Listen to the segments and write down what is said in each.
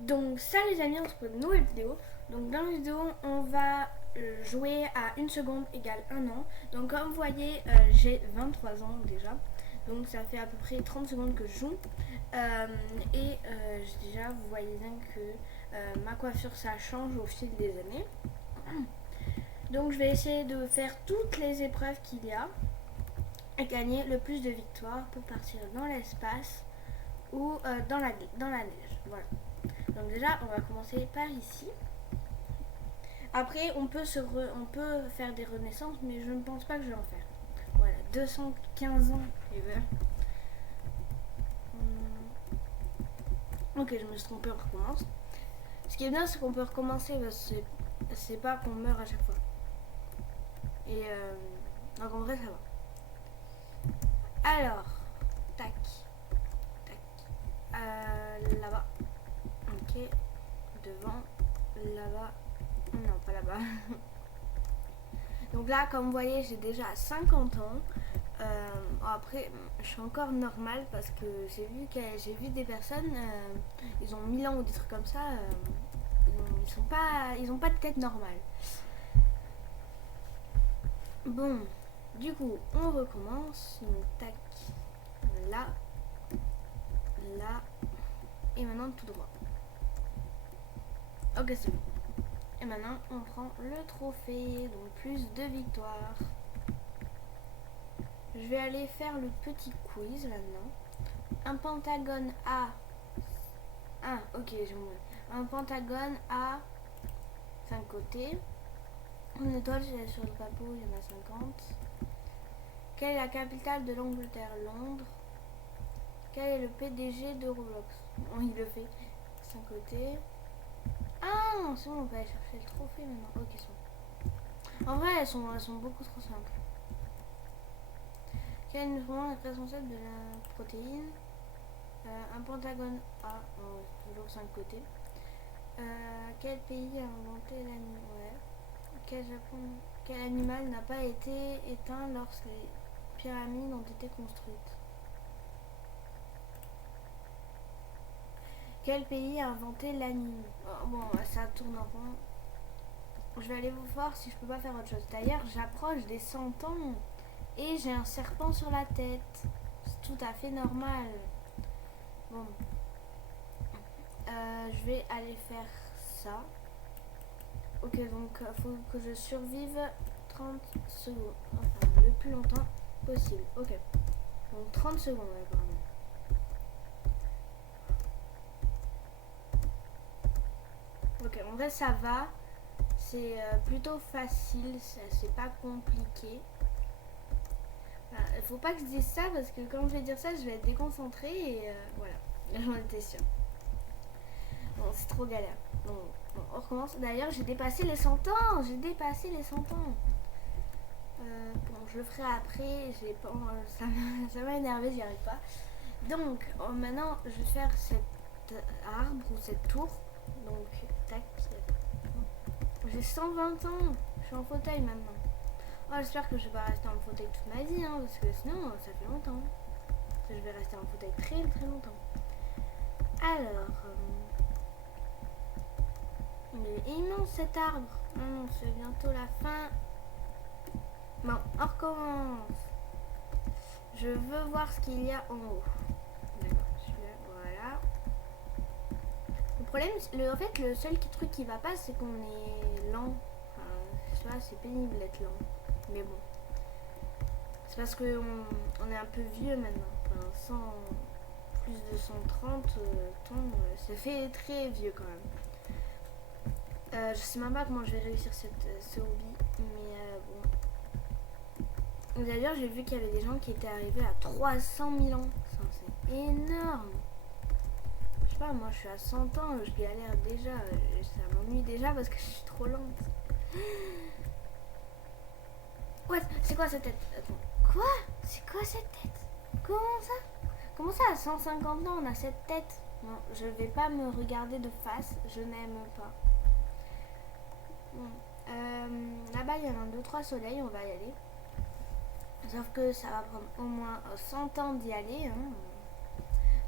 Donc ça les amis, on se retrouve pour une nouvelle vidéo. Donc dans la vidéo, on va jouer à 1 seconde égale 1 an. Donc comme vous voyez, j'ai 23 ans déjà. Donc ça fait à peu près 30 secondes que je joue. Déjà, vous voyez bien que ma coiffure, ça change au fil des années. Donc je vais essayer de faire toutes les épreuves qu'il y a et gagner le plus de victoires pour partir dans l'espace ou dans la neige. Voilà. Donc déjà, on va commencer par ici. Après, on peut faire des renaissances, mais je ne pense pas que je vais en faire. Voilà, 215 ans. Et ben. Ok, je me suis trompée, on recommence. Ce qui est bien, c'est qu'on peut recommencer, parce que c'est pas qu'on meurt à chaque fois. Donc en vrai, ça va. Alors, tac, tac. Là-bas. Ok, devant, là-bas. Non, pas là-bas. Donc là, comme vous voyez, j'ai déjà 50 ans. Après, je suis encore normale parce que j'ai vu des personnes, ils ont 1000 ans ou des trucs comme ça, ils ont pas de tête normale. Bon, du coup, on recommence. Donc, tac, là, là, et maintenant tout droit. Ok, c'est bon. Et maintenant, on prend le trophée, donc plus de victoires. Je vais aller faire le petit quiz maintenant. Un pentagone A. Ah, ok, j'ai compris. Un pentagone A 5 côtés. Une étoile sur le capot, il y en a 50. Quelle est la capitale de l'Angleterre? Londres. Quel est le PDG de Roblox? Bon, il le fait. 5 côtés. Ah, c'est bon, on va aller chercher le trophée maintenant. Ok, c'est bon. En vrai, elles sont beaucoup trop simples. Quel est le responsable de la protéine? Un pentagone A, toujours 5 côtés. Quel pays a inventé l'animal? Ouais. Quel animal n'a pas été éteint lorsque les pyramides ont été construites? Quel pays a inventé l'anime? Oh, bon, ça tourne en rond. Je vais aller vous voir si je peux pas faire autre chose. D'ailleurs, j'approche des 100 ans et j'ai un serpent sur la tête. C'est tout à fait normal. Bon, je vais aller faire ça. Ok, donc faut que je survive 30 secondes. Enfin, le plus longtemps possible. Ok. Donc 30 secondes, apparemment. Ok, en vrai, ça va. C'est plutôt facile. C'est pas compliqué. Faut pas que je dise ça parce que quand je vais dire ça, je vais être déconcentrée et voilà. J'en étais sûre. Bon, c'est trop galère. Bon, on recommence. D'ailleurs, j'ai dépassé les 100 ans. J'ai dépassé les 100 ans. Bon, je le ferai après. J'ai pas, ça m'a énervé, j'y arrive pas. Donc, maintenant, je vais faire cet arbre ou cette tour. Donc, tac. J'ai 120 ans. Je suis en fauteuil maintenant. Oh, j'espère que je vais pas rester en fauteuil toute ma vie, hein, parce que sinon, ça fait longtemps. Je vais rester en fauteuil très très longtemps. Alors, il est immense cet arbre. Non, c'est bientôt la fin. Bon, on recommence. Je veux voir ce qu'il y a en haut. D'accord, celui-là, voilà. Le problème, en fait, le seul truc qui va pas, c'est qu'on est lent. Enfin, je sais pas, c'est pénible d'être lent. Mais bon. C'est parce qu'on on est un peu vieux maintenant. Enfin, plus de 130 temps, ça fait très vieux quand même. Je sais même pas comment je vais réussir ce hobby, mais bon. D'ailleurs, j'ai vu qu'il y avait des gens qui étaient arrivés à 300 000 ans. C'est énorme. Je sais pas, moi je suis à 100 ans, je galère déjà. Ça m'ennuie déjà parce que je suis trop lente. Ouais, c'est quoi cette tête? Attends. Quoi? C'est quoi cette tête? Comment ça? Comment ça à 150 ans on a cette tête? Non, je vais pas me regarder de face, je n'aime pas. Bon, là-bas il y a un 2-3 soleils, on va y aller. Sauf que ça va prendre au moins 100 ans d'y aller. Hein.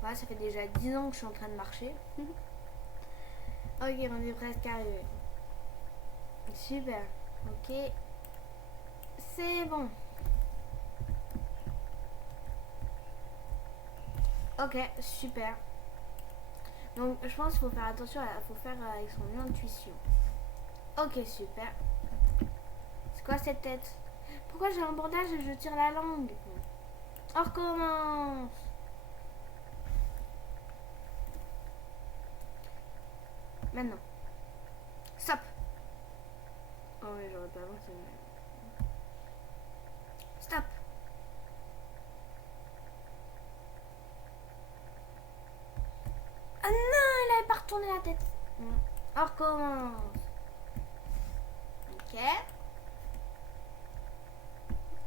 Voilà, ça fait déjà 10 ans que je suis en train de marcher. Ok, on est presque arrivé. Super. Ok. C'est bon. Ok, super. Donc je pense qu'il faut faire attention, il faut faire avec son intuition. Ok, super. C'est quoi cette tête? Pourquoi j'ai un bandage et je tire la langue? On recommence. Maintenant. Stop. Oh oui, j'aurais pas avancé. Stop. Ah non, il avait pas retourné la tête. On recommence. Ok.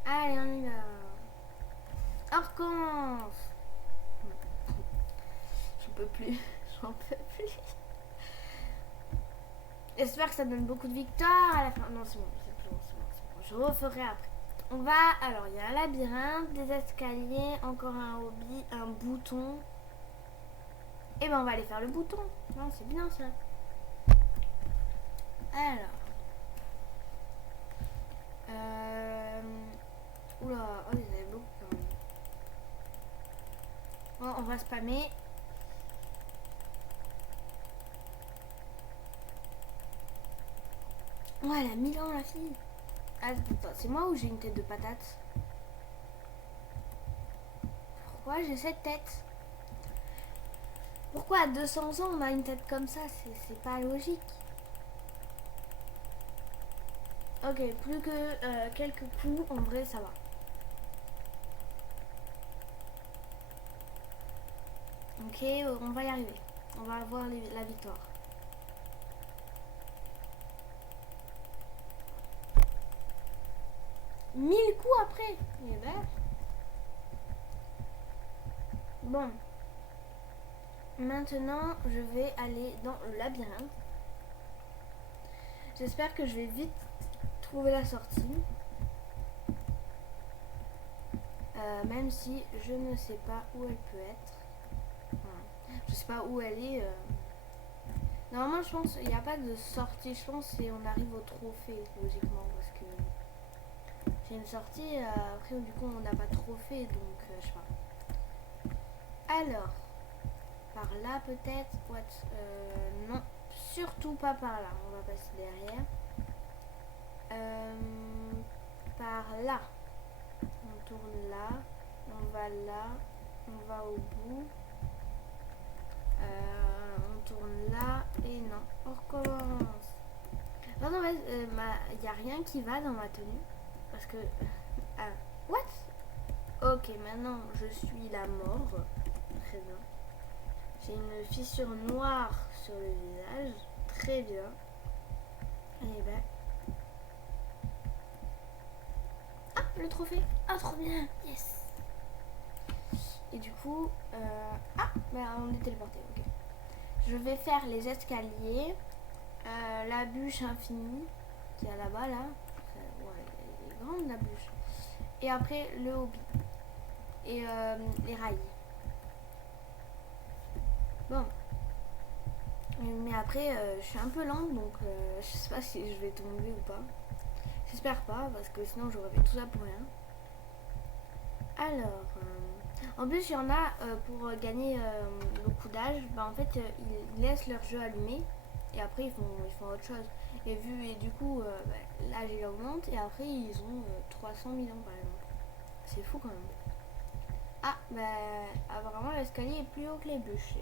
Allez, on y va. On recommence. Je peux plus. J'en peux plus. J'espère que ça donne beaucoup de victoires à la fin. Non, c'est bon, c'est bon, c'est bon, c'est bon. Je referai après. On va. Alors, il y a un labyrinthe, des escaliers, encore un hobby, un bouton. Et ben, on va aller faire le bouton. Non, c'est bien ça. Alors. Oula, oh, ils avaient beaucoup quand même. Bon, on va spammer. Oh, elle a 1000 ans, la fille. Ah, attends, c'est moi ou j'ai une tête de patate? Pourquoi j'ai cette tête? Pourquoi à 200 ans on a une tête comme ça? C'est pas logique. Ok, plus que quelques coups, en vrai ça va. Ok, on va y arriver. On va avoir la victoire. Mille coups après. Eh ben. Bon. Maintenant, je vais aller dans le labyrinthe. J'espère que je vais vite trouver la sortie. Même si je ne sais pas où elle peut être. Voilà. Je sais pas où elle est. Normalement, je pense qu'il n'y a pas de sortie. Je pense que on arrive au trophée, logiquement. Parce que c'est une sortie. Après, du coup, on n'a pas de trophée. Donc, je sais pas. Alors, par là peut-être. Non, surtout pas par là. On va passer derrière. Par là. On tourne là. On va là. On va au bout. On tourne là. Et non, on recommence. Non, en fait, il n'y a rien qui va dans ma tenue. Parce que... what? Ok, maintenant je suis la mort. Très bien. J'ai une fissure noire sur le visage. Très bien. Et ben... Ah, le trophée. Ah, trop bien. Yes. Et du coup... Ah, ben on est téléporté. Ok. Je vais faire les escaliers. La bûche infinie. Qui est là-bas, là. Ouais, elle est grande, la bûche. Et après, le hobby. Et les rails. Bon. Mais après, je suis un peu lente, donc je sais pas si je vais tomber ou pas. J'espère pas, parce que sinon j'aurais fait tout ça pour rien. Alors, en plus, il y en a pour gagner beaucoup d'âge. Bah, en fait, ils laissent leur jeu allumé et après ils font autre chose. Et du coup, l'âge il augmente et après ils ont 300 millions par exemple. C'est fou quand même. Ah, bah, apparemment l'escalier est plus haut que les bûches.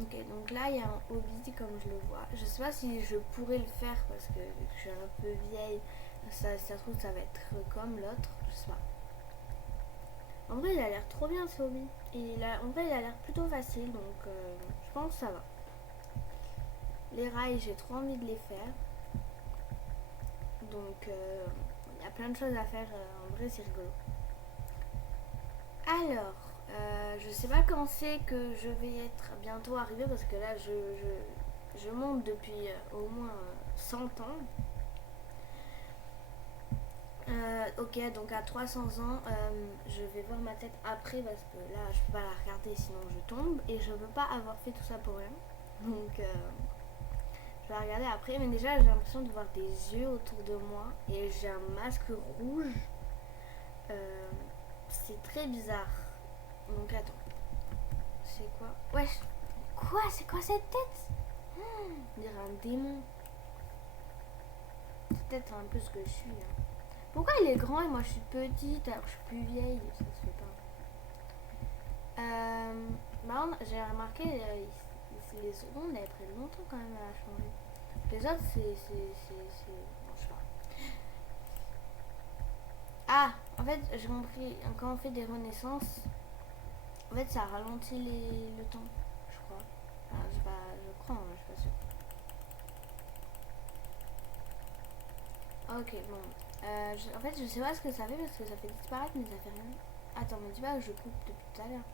Ok, donc là il y a un hobby comme je le vois. Je sais pas si je pourrais le faire parce que je suis un peu vieille. Ça se trouve, ça va être comme l'autre. Je sais pas. En vrai, il a l'air trop bien ce hobby. Et en vrai, il a l'air plutôt facile. Donc, je pense que ça va. Les rails, j'ai trop envie de les faire. Donc, il y a plein de choses à faire. En vrai, c'est rigolo. Alors, je sais pas quand c'est que je vais être bientôt arrivée parce que là, je monte depuis au moins 100 ans. Ok, donc à 300 ans, je vais voir ma tête après parce que là, je peux pas la regarder sinon je tombe et je veux pas avoir fait tout ça pour rien. Donc, je vais la regarder après. Mais déjà, j'ai l'impression de voir des yeux autour de moi et j'ai un masque rouge. C'est très bizarre. Donc, attends. C'est quoi? Wesh! Quoi? C'est quoi cette tête? On dirait un démon. C'est peut-être un peu ce que je suis. Hein. Pourquoi il est grand et moi je suis petite alors que je suis plus vieille? Ça se fait pas. J'ai remarqué, les secondes elles prennent longtemps quand même à changer. Les autres c'est. Bon, je sais pas. Ah, en fait, j'ai compris, quand on fait des renaissances, en fait ça ralentit le temps, je crois. Enfin, je crois, hein, je suis pas sûre. Ok, bon. En fait, je sais pas ce que ça fait parce que ça fait disparaître, mais ça fait rien. Attends, me dis pas que je coupe depuis tout à l'heure.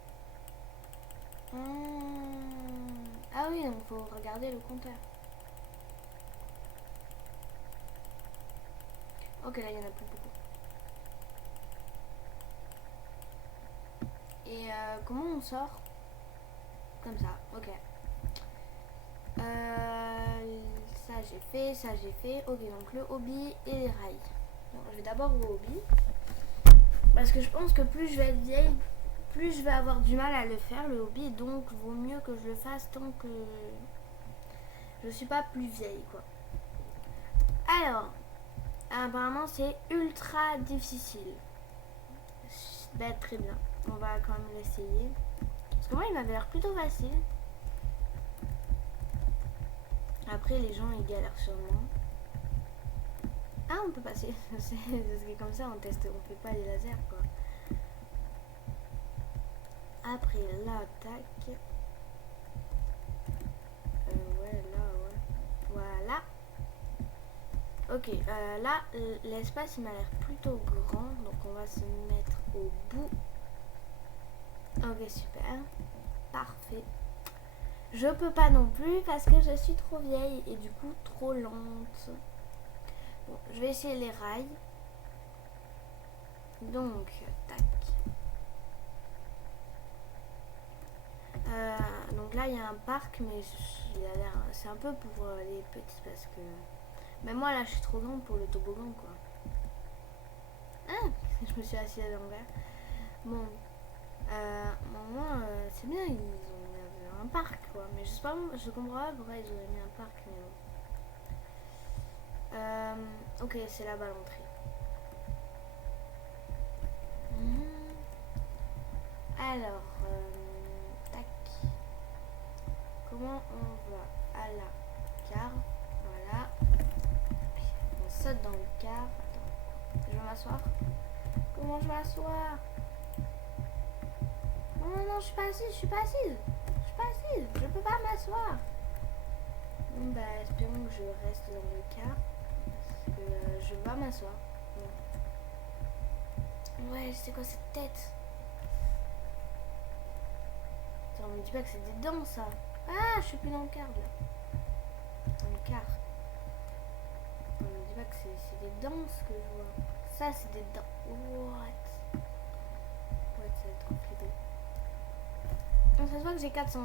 Ah oui, donc faut regarder le compteur. Ok, là il y en a plus beaucoup. Et comment on sort? Comme ça, ok. Ça j'ai fait, ça j'ai fait. Ok, donc le hobby et les rails. Bon, je vais d'abord au hobby. Parce que je pense que plus je vais être vieille, plus je vais avoir du mal à le faire, le hobby. Donc vaut mieux que je le fasse tant que je suis pas plus vieille, quoi. Alors, apparemment c'est ultra difficile. Bah, très bien. On va quand même l'essayer. Parce que moi il m'avait l'air plutôt facile. Après les gens ils galèrent sûrement. Ah, on peut passer. C'est comme ça on teste, on fait pas les lasers quoi. Après là, tac. Ouais, là, ouais. Voilà. Ok, là, l'espace il m'a l'air plutôt grand. Donc on va se mettre au bout. Ok, super. Parfait. Je peux pas non plus parce que je suis trop vieille et du coup trop lente. Bon, je vais essayer les rails. Donc, tac. Donc là, il y a un parc, mais c'est un peu pour les petits parce que... Mais moi, là, je suis trop grande pour le toboggan, quoi. Ah, je me suis assise à l'envers. Bon, c'est bien, ils ont mis un parc, quoi. Mais je sais pas, je comprends pas pourquoi ils ont mis un parc, mais bon. Ok, c'est là-bas l'entrée. Alors, tac. Comment on va à la gare? Voilà. On saute dans le car. Attends, je vais m'asseoir. Comment je m'assois? Non, non, non, je suis pas assise, je suis pas assise. Je suis pas assise, je peux pas m'asseoir. Bon, bah, espérons que je reste dans le car. Parce que je vais m'asseoir. Bon. Ouais, c'est quoi cette tête? Attends, me dis pas que c'est des dents, ça. Ah, je suis plus dans le car, là. Dans le car. On me dit pas que c'est des dents ce que je vois. Ça c'est des dents. What? Ouais, ça va être compliqué. Non, ça se voit que j'ai 400 ans.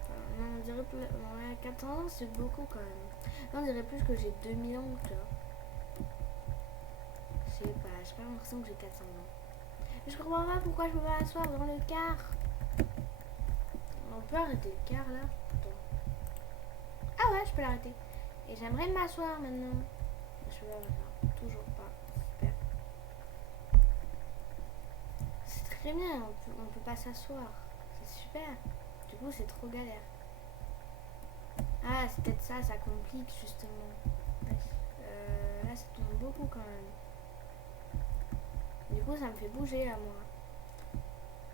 Enfin, non, on dirait plus. Ouais, 400 ans c'est beaucoup quand même. Non, on dirait plus que j'ai 2000 ans, tu vois. Je sais pas l'impression que j'ai 400 ans. Mais je comprends pas pourquoi je peux pas m'asseoir dans le car. On peut arrêter le car là. Attends. Ah ouais, je peux l'arrêter. Et j'aimerais m'asseoir maintenant. Je peux pas, toujours pas. Super. C'est très bien, on peut pas s'asseoir. C'est super. Du coup, c'est trop galère. Ah, c'est peut-être ça, ça complique justement. Là, ça tombe beaucoup quand même. Du coup, ça me fait bouger là, moi.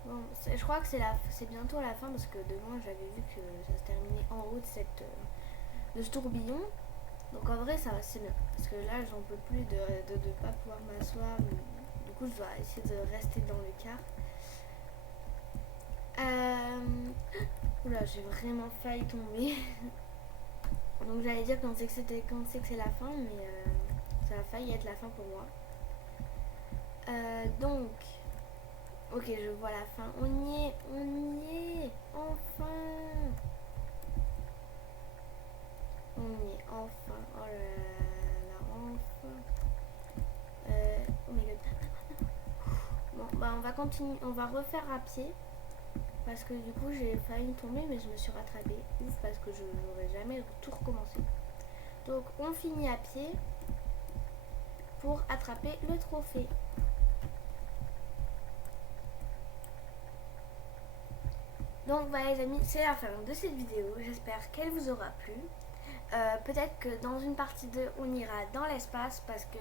Bon, je crois que c'est bientôt la fin parce que de loin, j'avais vu que ça se terminait en haut de ce tourbillon. Donc en vrai, ça va, c'est bien. Parce que là, j'en peux plus de ne pas pouvoir m'asseoir. Du coup, je dois essayer de rester dans le car. Oula, j'ai vraiment failli tomber. Donc j'allais dire quand c'est que c'est la fin, mais ça a failli être la fin pour moi. Donc, ok, je vois la fin. On y est, enfin. On y est, enfin. Oh là là, enfin. Oh my god. Bon, bah on va continuer, on va refaire à pied. Parce que du coup, j'ai failli tomber, mais je me suis rattrapée. Ouf, parce que je n'aurais jamais tout recommencé. Donc, on finit à pied pour attraper le trophée. Donc voilà les amis, c'est la fin de cette vidéo. J'espère qu'elle vous aura plu. Peut-être que dans une partie 2, on ira dans l'espace parce que,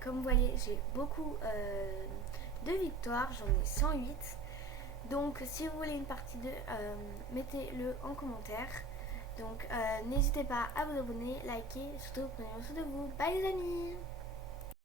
comme vous voyez, j'ai beaucoup de victoires. J'en ai 108. Donc, si vous voulez une partie 2, mettez-le en commentaire. Donc, n'hésitez pas à vous abonner, liker, surtout prenez soin de vous. Bye les amis!